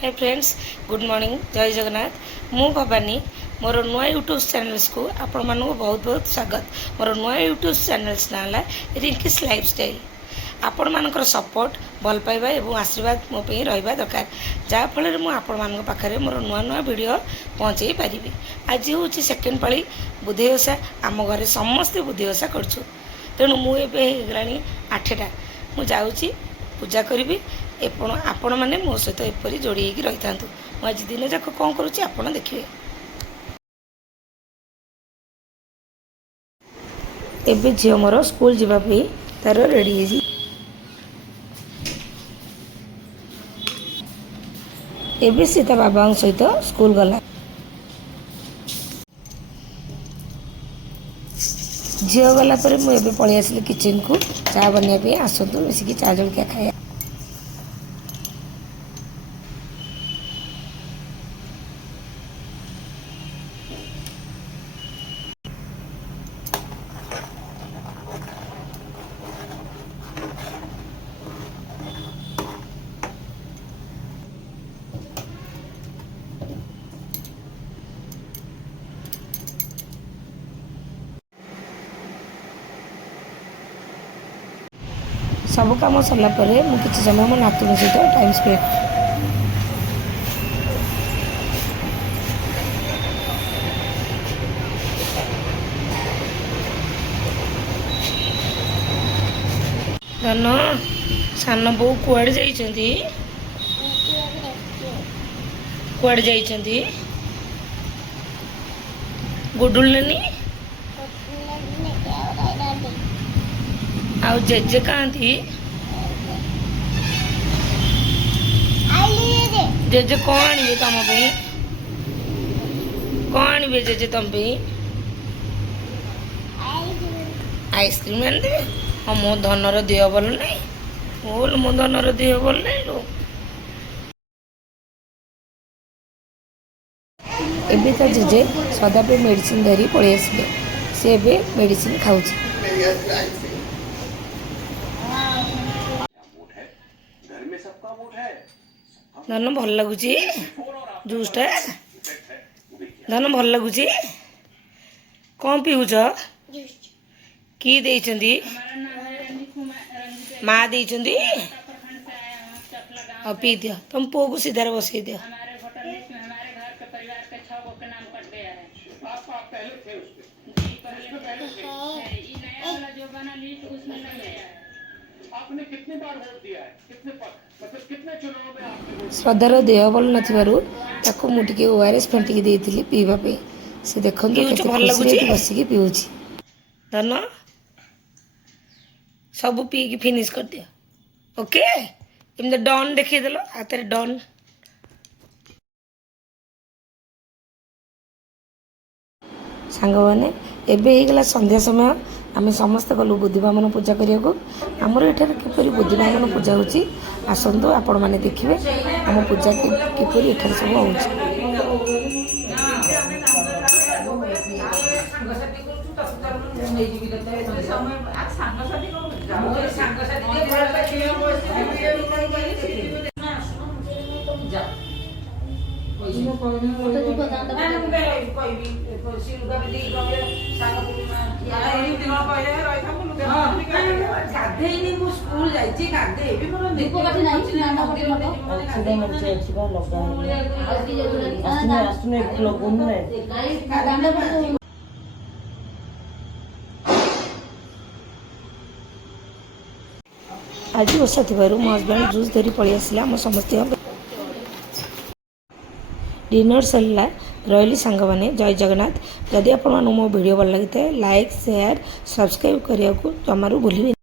Hi friends good morning जय जगन्नाथ मु भवानी मोर नुआ यूट्यूब चैनल्स को आपण मानक बहुत बहुत स्वागत। मोर नुआ यूट्यूब चैनल्स ना है रिंकीस लाइफस्टाइल। आपण मानकर सपोर्ट भल पाइबा और आशीर्वाद मो पे रहिबा दरकार जहाँफल मुझे आपण मान पाखे मोर नुआ नुआ वीडियो पहुँचे पारि। आज हूँ सेकेंड पाली बुधे ओषा आम घर समस्ते बुधे ओषा करूँ तेणु मुझे 8टा मुझे पूजा करी आपण मैंने मो सहित एपरी जोड़ी रही था। आज दिन जाक कौन करुँच आप देखिए। एबे झील मोर स्कूल जावाई तार रेडी एबे सी ता बाबा सहित स्कूल गला। झील गला मुझे पलि आसली किचन को चा बनवाई आसतु मिसिकी चा जलखिया खाया। सब कम सरला मुझे समय मो नातुणी सहित टाइम स्पेंड धन सान बो कुआड़े जाइछंती कुआड़े जाइछंती गुडुल नानी आउ जेजे कहाँती जेजे कौन आने तुम कौन आने जेजे तुम आइसक्रीम आने दे। हाँ मो धनर देह भल ना बोल मो धनर देह भल ना लो एबे तो जेजे सदा पे मेडिसिन धरी पड़े आसले से एबे मेडिसिन खाऊ। धन भल लगुच जूसटा धन भल लगुच कौन पीऊच कि देइछंती माँ देइछंती और पी दियो तुम पुओ को सीधार बसई दियो। श्रद्धार देह भल नाकू मुझे ओआरएस फेंटिकी देती पीवाई से देखो बसिकी पीऊँ। धन सब पी फिनिश कर दियो ओके एमती डन देखदेल हाथ में डन। सांग मैंने एवं संध्या समय आम समस्त गलु बुद्धिवामन पूजा करने को आमर एठार किपरि बुद्धिवामन पूजा होची आसतु आपण मैंने देखिए आम पूजा किपरि एठार सब हो। आज ओषा थी मो हजबैंड जूस धरी पलि आसला आम समस्त डिनर सरला रही सांग मैंने जय जगन्नाथ। जदि आप मो वीडियो भल लगी लाइक शेयर सब्सक्राइब करने को जमारू भूलिए।